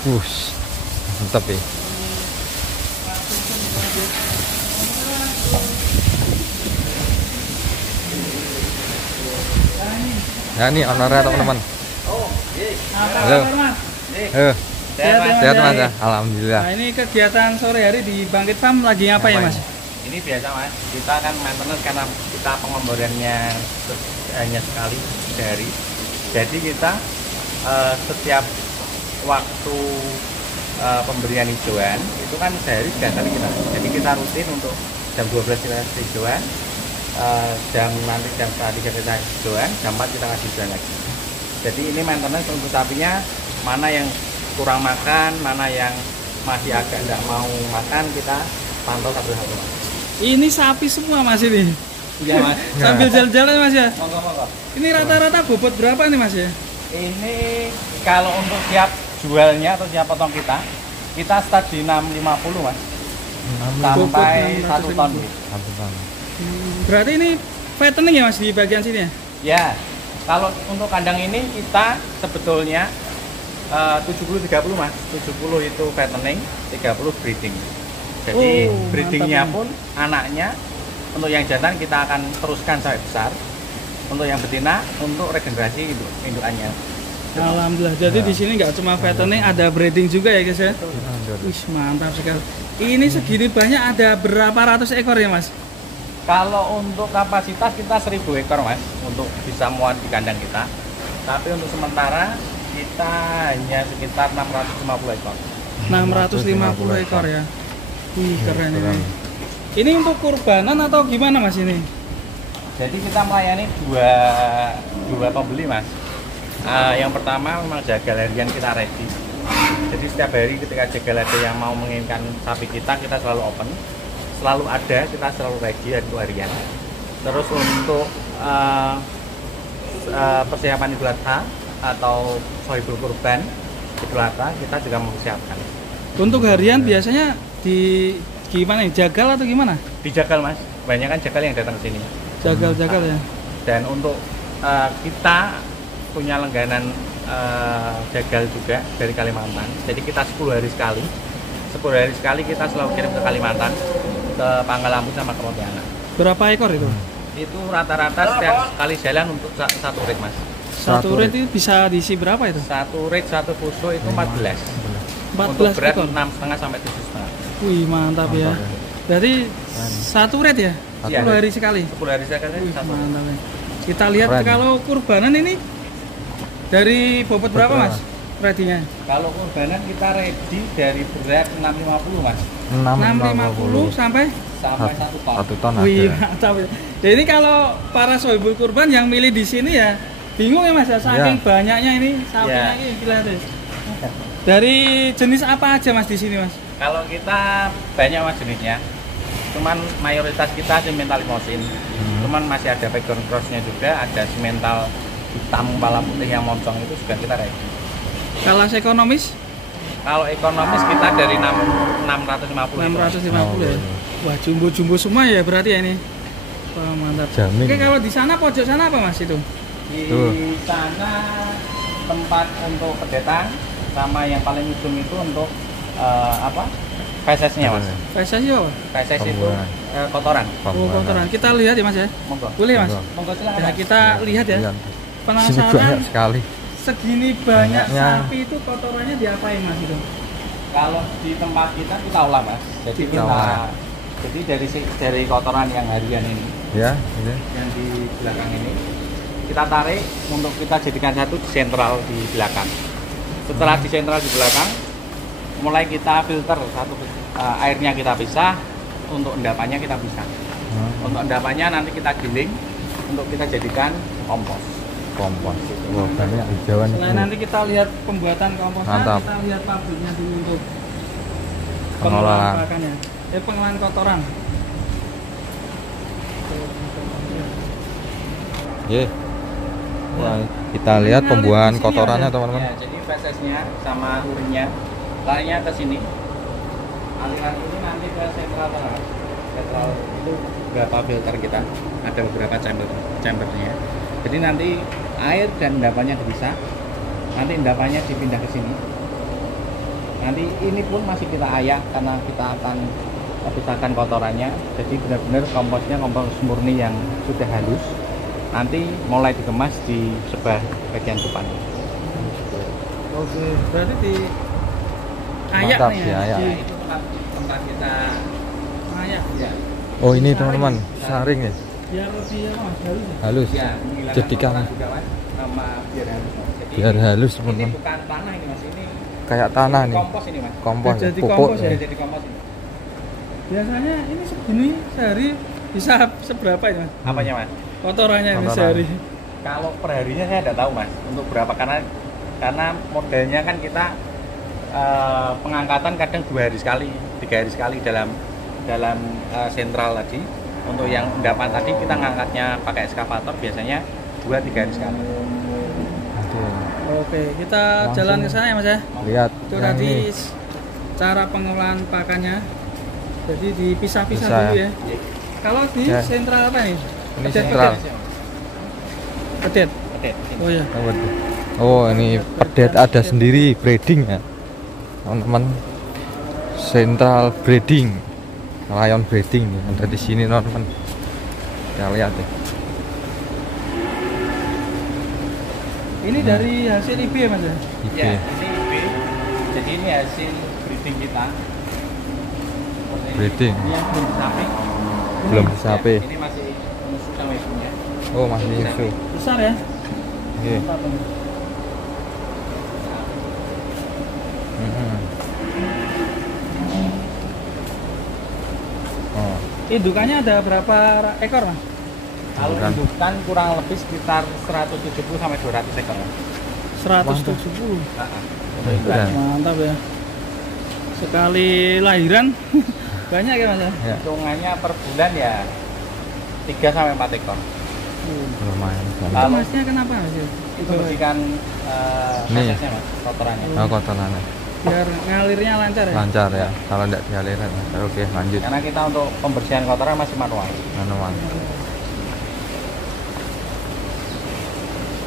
Wush, mantap ya. Ya ini honornya teman-teman. Halo. Sehat Mas ya? Alhamdulillah. Nah, ini kegiatan sore hari di Bangkit Farm lagi apa ya Mas? Ini biasa Mas, kita kan maintenance karena kita pengemboriannya hanya sekali sehari. Jadi kita setiap waktu pemberian hijauan itu kan sehari 3 kali kita. Jadi kita rutin untuk jam 12 kita kasih hijauan, jam 3 kita hijauan, jam 4 kita kasih hijauan lagi. Jadi ini maintenance untuk sapinya, mana yang kurang makan, mana yang masih agak tidak mau makan, kita pantau satu-satu. Ini sapi semua Mas ini. Iya Mas. Sambil jalan-jalan Mas ya. Monggo. Ini rata-rata bobot berapa nih Mas ya? Ini kalau untuk siap jualnya atau siap potong kita start di 650 Mas. Sampai 1 ton. 1 ton. Berarti ini fattening ya Mas di bagian sini ya? Ya. Kalau untuk kandang ini kita sebetulnya 70-30 Mas. 70 itu fattening, 30 breeding. Jadi breedingnya pun anaknya untuk yang jantan kita akan teruskan sampai besar. Untuk yang betina untuk regenerasi indukannya. Alhamdulillah. Jadi di sini nggak cuma fattening, ada breeding juga ya guys ya. Wih, mantap sekali. Ini segini banyak, ada berapa ratus ekor ya Mas? Kalau untuk kapasitas kita 1000 ekor Mas untuk bisa muat di kandang kita. Tapi untuk sementara kita hanya sekitar 650 ekor. 650 ekor ya. Wih, keren ini. Ini untuk kurbanan atau gimana Mas ini? Jadi kita melayani dua pembeli Mas. Yang pertama memang jagal harian kita ready. Jadi setiap hari ketika jagal ada yang mau menginginkan sapi kita selalu open, selalu ada, kita selalu ready untuk harian. Terus untuk persiapan Idul Adha atau sohibul kurban Idul Adha kita juga mempersiapkan. Untuk harian biasanya di gimana nih? Jagal atau gimana? Dijagal Mas, banyak kan jagal yang datang ke sini. Jagal ya. Dan untuk kita punya langganan jagal juga dari Kalimantan. Jadi kita 10 hari sekali. 10 hari sekali kita selalu kirim ke Kalimantan, ke Pangkal Lampung sama ke Pontianak. Berapa ekor itu? Itu rata-rata setiap kali jalan untuk satu rit Mas. Satu rit itu bisa diisi berapa itu? Satu rit, satu fuso itu 14. 14 untuk berat ekor? 6,5 sampai 7,5. Wih, mantap ya. Jadi satu rit ya? 10 hari sekali? 10 hari sekali. Wih, mantap ya. Kita lihat kalau kurbanan ini dari bobot berapa Mas? Ready-nya? Kalau kurbanan kita ready dari berat 650 Mas. 650 sampai 1 ton. 1 ton wih, ada. mantap ya. Jadi ini kalau para sohibul kurban yang milih di sini ya bingung ya Mas ya, saking banyaknya ini sapinya ini gila deh. Dari jenis apa aja Mas di sini Mas? Kalau kita banyak Mas jenisnya. Cuman mayoritas kita semental limosin. Cuman masih ada background crossnya juga, ada semental hitam kepala putih yang moncong itu juga kita ready. Kelas ekonomis? Kalau ekonomis kita dari 650. 650 ya. Wah, jumbo-jumbo semua ya berarti ya ini. Wah, mantap. Jamin. Oke, kalau di sana pojok sana apa Mas itu? Di sana tempat untuk pedetang sama yang paling ujung itu untuk feses-nya Mas. Feses itu apa? Feses itu kotoran. Oh, kotoran. Kita lihat ya Mas ya. Monggo. Boleh Mas? Monggo silakan. Ya, kita lihat ya. Sini Penasaran banyak sekali. segini banyak Banyaknya. sapi itu kotorannya diapain Mas itu? Kalau di tempat kita olah Mas. Jadi Kita olah. jadi dari kotoran yang harian ini, Ya, ini. yang di belakang ini, kita tarik untuk kita jadikan satu di sentral di belakang. Setelah di sentral di belakang, mulai kita filter airnya kita pisah, untuk endapannya kita pisah. Untuk endapannya nanti kita giling untuk kita jadikan kompos. Kompos. Wah, banyak hijauan Selain ini. nanti kita lihat pembuatan komposnya, Mantap. kita lihat pabriknya dulu untuk Pengolahan. pakannya. Pengolahan kotoran. Ye. Wah, kita lihat Ini pembuahan di sini kotorannya ada. teman-teman. Ya, jadi fesesnya sama urinnya larinya ke sini. Aliran ini nanti ke sentral tengah. Sentral itu berapa filter kita? Ada beberapa chambernya. Jadi nanti air dan endapannya dipisah. Nanti endapannya dipindah ke sini. Nanti ini pun masih kita ayak karena kita akan pisahkan kotorannya. Jadi benar-benar komposnya kompos murni yang sudah halus. Nanti mulai dikemas di sebelah bagian depan. Oke, berarti di ayak Mantap, nih di ayak. Di Itu tempat kita ayak. ya. Oh ini teman-teman, saring ya, Biar lebih apa Mas? Halus ya? halus. Ya, menghilangkan Jadikan kotoran juga Mas, sama biar halus. Jadi biar halus ini teman-teman. bukan tanah ini Mas, ini Kayak tanah nih, kompos ini Mas. kompos, ya, Jadi pupuk kompos ya. ya? Jadi kompos ini. Biasanya ini segini sehari bisa seberapa ya Mas? Apanya Mas? Kotorannya ini Kotoran. sehari. Kalau perharinya saya tidak tahu Mas untuk berapa karena modelnya kan kita pengangkatan kadang 2 hari sekali, 3 hari sekali dalam sentral tadi. Untuk yang endapan tadi kita ngangkatnya pakai eskavator biasanya 2-3 hari sekali. Aduh, Oke, kita Langsung. jalan ke sana ya Mas ya. lihat Itu yang tadi ini. cara pengolahan pakannya. Jadi dipisah-pisah Bisa. dulu ya. Kalau di Ya. sentral apa nih? Ini Pedet, sentral. Pedet. Pedet. Oh ya. Apa tuh? Oh ini pedet ada sendiri breeding ya teman-teman, central breeding, rayon breeding ada di sini teman-teman. Kita lihat ya. Ini dari hasil IB ya Mas ya? IB. Ya, ini IB. Jadi ini hasil breeding kita. Breeding. Ini yang belum disamping. Belum disamping. Ini masih menyusu sama ibunya. Oh masih nyusu. Besar ya? Oke. Empat, Mas. Mhm. Oh, Indukannya ada berapa ekor, Mas? Kalau Bukan. indukan kurang lebih sekitar 170 sampai 200 ekor. 170. bukan. Mantap ya. Sekali lahiran banyak ya Mas ya? Ya, Hitungannya per bulan ya 3 sampai 4 ekor. lumayan. Itu Kalau- Masnya kenapa Mas ya? Itu bersihkan Nih. prosesnya, Mas, kotorannya. Oh, kotorannya Biar ngalirnya lancar ya? lancar ya. Kalau tidak dialiran, lancar. Oke, lanjut. Karena kita untuk pembersihan kotoran masih manual. Manual.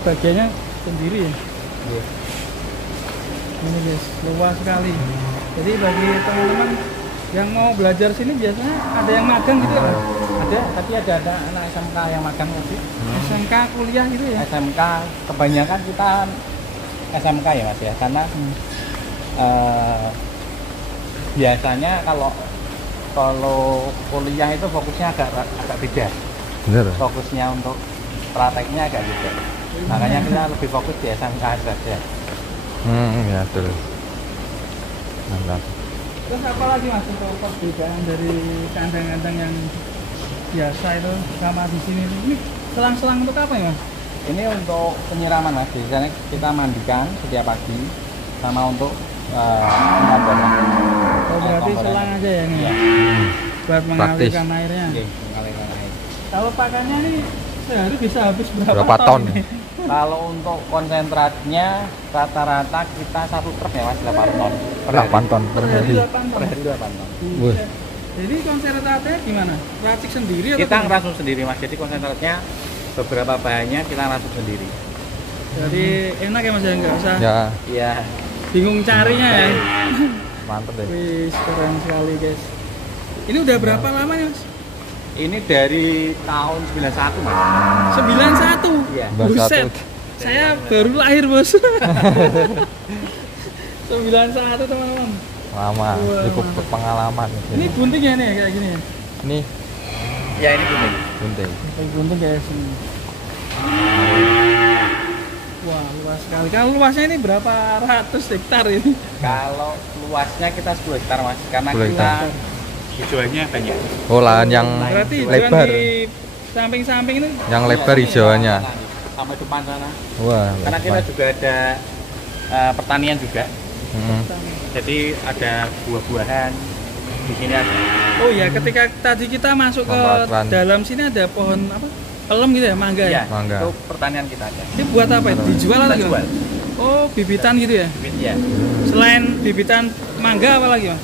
Bagiannya sendiri ya? Ini guys, luas sekali. Jadi bagi teman-teman yang mau belajar sini biasanya ada yang magang gitu ya Mas? Ada, tapi ada anak SMK yang magang tadi. SMK kuliah gitu ya? SMK kebanyakan kita SMK ya Mas ya, karena biasanya kalau kuliah itu fokusnya agak beda. Bener. Fokusnya untuk prakteknya agak beda. Makanya kita lebih fokus di SMK saja. Ya betul. Mantap. Terus apa lagi Mas untuk perbedaan dari kandang-kandang yang biasa itu sama di sini? Ini selang-selang untuk apa ya Mas? Ini untuk penyiraman Mas. Biasanya kita mandikan setiap pagi sama untuk pengomporan. Oh berarti selang aja ya ini? Iya. Buat mengalirkan airnya. Oke, mengalirkan air. Kalau pakannya ini sehari bisa habis Berapa ton? ini? Kalau untuk konsentratnya rata-rata kita 1 truk ya Mas, 8 ton. 8 ton per Per hari hari. 8 Per ton. hari 8 ton. Wih. Jadi konsentratnya gimana? Racik sendiri atau Kita gimana? ngerasuk sendiri Mas. Jadi konsentratnya beberapa bahannya kita ngerasuk sendiri. Jadi enak ya Mas ya, nggak usah Ya, Iya. bingung carinya ya. mantep deh. Wih, keren sekali guys. Ini udah berapa lama ya Mas? Ini dari tahun 91 Mas. 91. Iya. Mbak Buset. satu. Saya baru lahir bos. 91 teman-teman. Lama, Wah, cukup mantap. pengalaman. Ini bunting ya nih kayak gini ya. Ini Ya ini bunting. bunting. Kayak bunting guys. Wah luas sekali. Kalau luasnya ini berapa ratus hektar ini? Kalau luasnya kita 10 hektar Mas, karena 10 kita hektar. hijauannya banyak. Oh, lahan yang Berarti lebar. di samping-samping itu Yang lebar hijauannya. Sampai depan sana. Wah, Karena kita lebar. juga ada pertanian juga. Hmm. Jadi ada buah-buahan di sini ada. Oh ya, ketika tadi kita masuk ke Pelan-pelan. dalam sini ada pohon apa? Pelem gitu ya, mangga ya? Iya, Mangga. itu pertanian kita ada. Ini buat apa? Ya? Dijual Kita lagi? jual. Oh, bibitan gitu ya? Bibit ya. Selain bibitan mangga apa lagi Mas?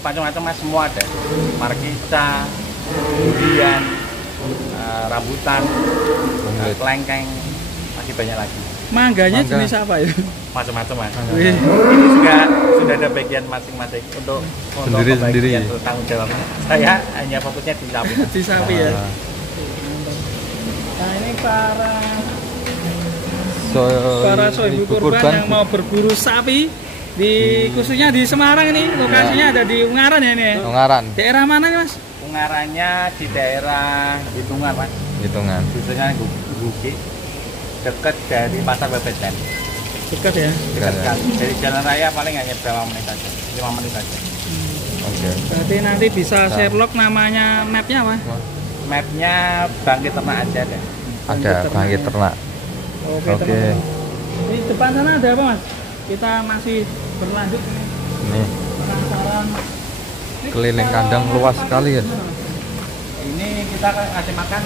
Macam-macam Mas, semua ada. Markisa, durian, rambutan, Lanjut. kelengkeng, masih banyak lagi. Mangganya Mangga. jenis apa ya? Macam-macam mas. Wih. Ini juga sudah ada bagian masing-masing untuk Sendiri-sendiri. kebagian untuk tanggung jawab. Saya hanya fokusnya di sapi. Di sapi ya. Ah, Nah ini para so ibu kurban yang mau berburu sapi di khususnya di Semarang ini, lokasinya ada di Ungaran ya ini. Ungaran, Daerah mana nih mas? Ungarannya di daerah Hitungan mas. hitungan. Khususnya Gugi, dekat dari pasar Bebetan. Dekat ya. Dekat Dekat ya. sekali. Dari jalan raya paling hanya berapa menit aja, 5 menit aja. Oke. Berarti nanti bisa Nah. Sherlock namanya mapnya apa? Mapnya Bangkit Ternak aja deh. Ada bangkit ternak. Oke. Oke. teman-teman. Di depan sana ada apa mas? Kita masih berlanjut ini. Nih, Penasaran. Ini keliling kalau kandang luas sekali ya. Ini kita kasih makan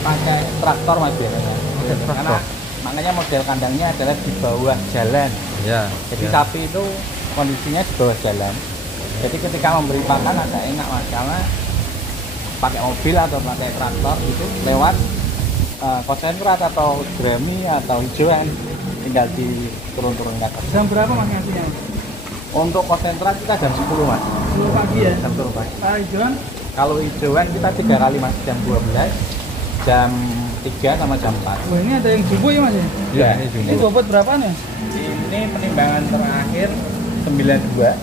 pakai traktor mas biasanya. Traktor. Karena makanya model kandangnya adalah di bawah jalan. Ya. Jadi ya. sapi itu kondisinya di bawah jalan. Jadi ketika memberi pakan agak enak mas, karena pakai mobil atau pakai traktor itu lewat konsentrat atau gremi atau hijauan, tinggal diturun-turun ke atas. Jam berapa mas ngasihnya? Untuk konsentrat kita jam 10 mas, 10 pagi ya. jam 10 pagi. Hijauan Kalau hijauan kita 3 kali mas, jam 12, jam 3 sama jam 4. wah ini ada yang jumbo ya mas ya? Ya, ini Ini jumbo. bobot berapa nih? Ini penimbangan terakhir 92,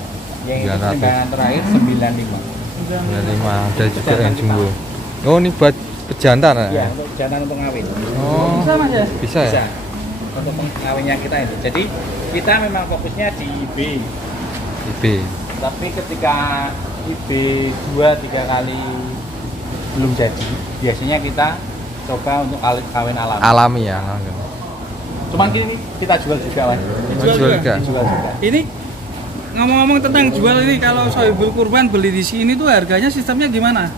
yang ini 900. penimbangan terakhir 95. 95 ada juga yang jumbo. Oh, ini buat pejantan ya? Iya, untuk jantan untuk ngawin. Oh, Bisa mas ya? bisa ya? Bisa. Untuk pengawinnya kita itu. Jadi kita memang fokusnya di IB. IB. Tapi ketika IB 2-3 kali belum jadi, biasanya kita coba untuk kawin alam. Alami ya. Cuman ini kita jual juga mas. Jual juga. Dijual juga. Ini ngomong-ngomong tentang jual ini, kalau sohibul kurban beli di sini tuh harganya sistemnya gimana?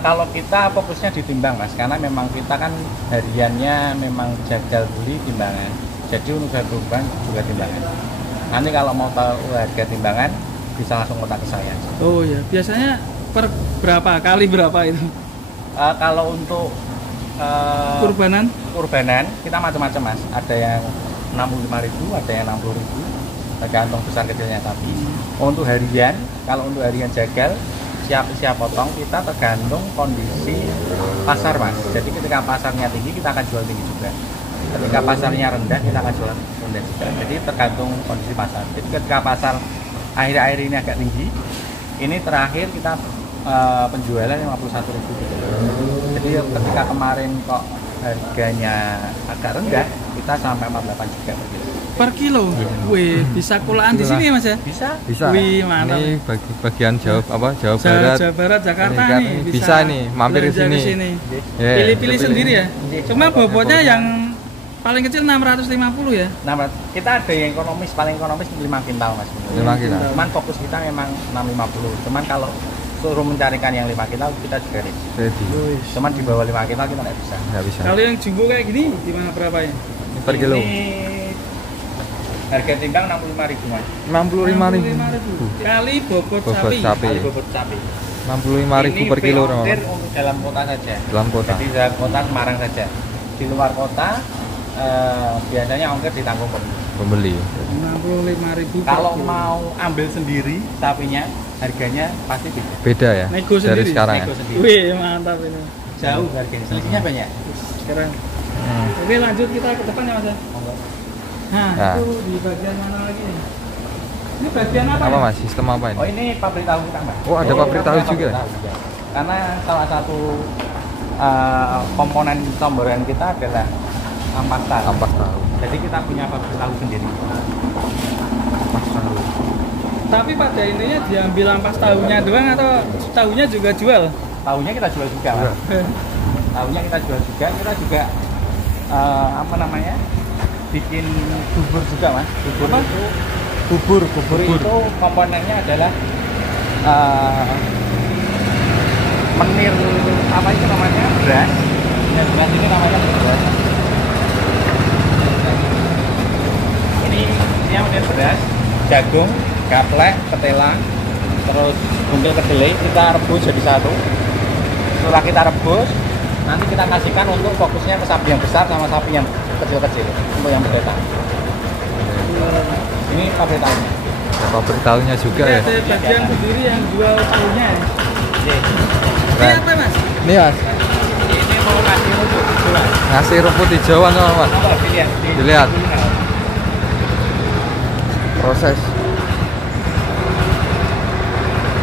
Kalau kita fokusnya di timbang mas, karena memang kita kan hariannya memang jagal beli timbangan. Jadi untuk harga kurban juga timbangan. Nanti kalau mau tahu harga timbangan bisa langsung kontak ke saya. Oh ya, biasanya per berapa kali berapa itu? Kalau untuk Kurbanan? kurbanan kita macam-macam mas. Ada yang 65.000, ada yang 60.000, tergantung besar kecilnya sapi. Untuk harian, kalau untuk harian jagal siap potong kita tergantung kondisi pasar mas. Jadi ketika pasarnya tinggi kita akan jual tinggi juga. Ketika pasarnya rendah kita akan jual rendah juga. Jadi tergantung kondisi pasar. Jadi ketika pasar akhir-akhir ini agak tinggi, ini terakhir kita penjualan 51.000. Jadi ketika kemarin kok harganya agak rendah, kita sampai 48 juga per kilo. Per kilo? Wih, bisa kulaan di sini ya mas ya? Bisa. Bisa. Wih, mantap. Ini bagian Jawa Barat. Jawa Barat, Jakarta Ini kan nih bisa nih, mampir ke belanja sini. ke Ya, Pilih-pilih sendiri ya. Iya. Cuma bobotnya yang paling kecil 650 ya. Nah, kita ada yang ekonomis, paling ekonomis 5 kintal mas. 5 kilo. Cuman fokus kita memang 650. Cuman kalau suruh mencarikan yang 5 kintal kita juga ready. Ready. Cuman di bawah 5 kintal kita nggak bisa. Nggak bisa. Kalau yang jumbo kayak gini gimana berapanya? Ini per kilo. Ini harga timbang 65.000 mas. 65.000. Kali bobot Bobot sapi. sapi. Kali bobot sapi. 65.000 per kilo. Ini untuk dalam kota saja. Dalam kota. Jadi dalam kota Semarang saja. Di luar kota biasanya ongkir ditanggung Pembeli. 65.000. Kalau mau ambil sendiri sapinya harganya pasti beda. Beda ya? Nego Dari sendiri. sekarang ya? Nego sendiri. Wih, mantap ini. Jauh harganya. Selisihnya banyak. Sekarang. Hmm. Oke, lanjut kita ke depan ya mas ya. Monggo. Nah, Nah. itu di bagian mana lagi nih? Ini bagian apa? Apa ya? mas? Sistem apa Oh ini? ini pabrik tahu kita mbak. Oh, ada pabrik tahu pabrik juga? tahu juga. Karena salah satu komponen comberan kita adalah ampas tahu. Ampas tahu. Jadi kita punya pabrik tahu sendiri. Ampas tahu. Tapi pada intinya diambil ampas tahunya doang atau tahunya juga jual? Tahunya kita jual juga, Mas. Tahunya kita jual juga. Kita juga apa namanya? Bikin bubur juga, Mas. Bubur Apa? itu bubur itu komponennya adalah menir apa itu namanya? Beras. Ya, beras ini namanya beras. Ini yang menir beras, jagung, gaplek, ketela, terus buntil kedelai kita rebus jadi satu. Setelah kita rebus, nanti kita kasihkan untuk fokusnya ke sapi yang besar sama sapi yang kecil-kecil untuk yang berdetak. Ini pabrik tahunya. Pabrik tahunya juga ya. Ada bagian sendiri yang jual tahunya ya. Ini Keren. apa mas? Ini mas, Ini mau ngasih rumput jual. ngasih rumput hijauan teman-teman. Apa dilihat? Dilihat. Proses.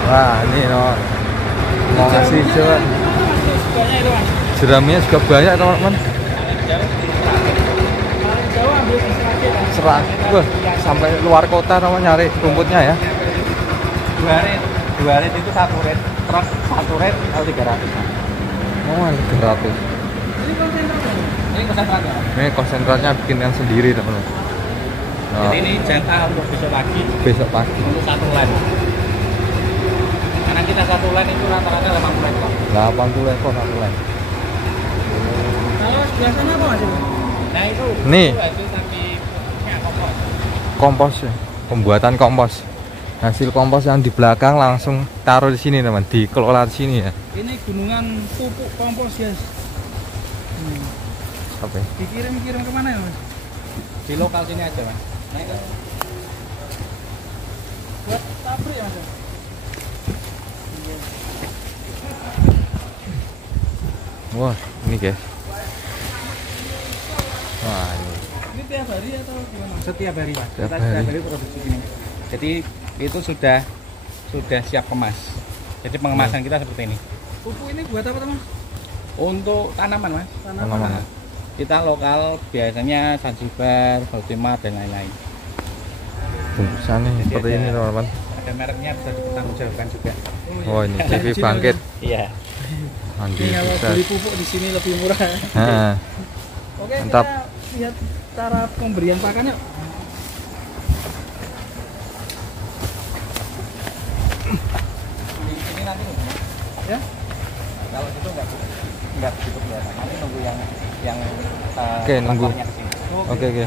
Wah ini no, mau ngasih hijauan. Banyak itu mas. Jeramnya juga banyak teman-teman. Paling jauh ambil di Seragen ya. Serak, wah sampai luar kota teman nyari rumputnya ya. 2 red itu 1 red. Terus 1 red kalau 300. Oh 300. Ini konsentratnya. Ini konsentratnya. Ini konsentratnya bikinkan sendiri teman-teman. Nah, Jadi ini jatah untuk besok pagi. besok pagi. Untuk 1 line. Karena kita 1 line itu rata-rata 80 ekor. 80 ekor satu line. Kalau sebelah sana apa mas? Nah itu. Nih. Itu tapi punya kompos. Kompos ya, pembuatan kompos. Hasil kompos yang di belakang langsung taruh di sini teman, dikelola di sini ya. Ini gunungan pupuk kompos guys. Apa ya? Dikirim-kirim kemana ya mas? Di lokal sini aja mas. Nah itu. Buat pabrik ya mas? Wah ini guys. Wah ini. Ini tiap hari atau gimana? Setiap hari mas. Setiap Kita setiap hari. hari produksi ini. Jadi itu sudah siap kemas. Jadi pengemasan kita seperti ini. Pupuk ini buat apa teman? Untuk tanaman mas. Tanaman. Kita lokal biasanya Zanzibar, Baltimar dan lain-lain. Bungkusannya Jadi seperti ada- ini teman-teman. Ada mereknya bisa dipertanggungjawabkan juga. Oh ini TV bangkit. Iya. Mandi Ini kalau bisa. beli pupuk di sini lebih murah. Nah, Oke, mantap. kita lihat cara pemberian pakan yuk. Ini nanti Ya. kalau itu nggak begitu kelihatan. Nanti nunggu yang Oke, nunggu. transfernya ke sini. Oke.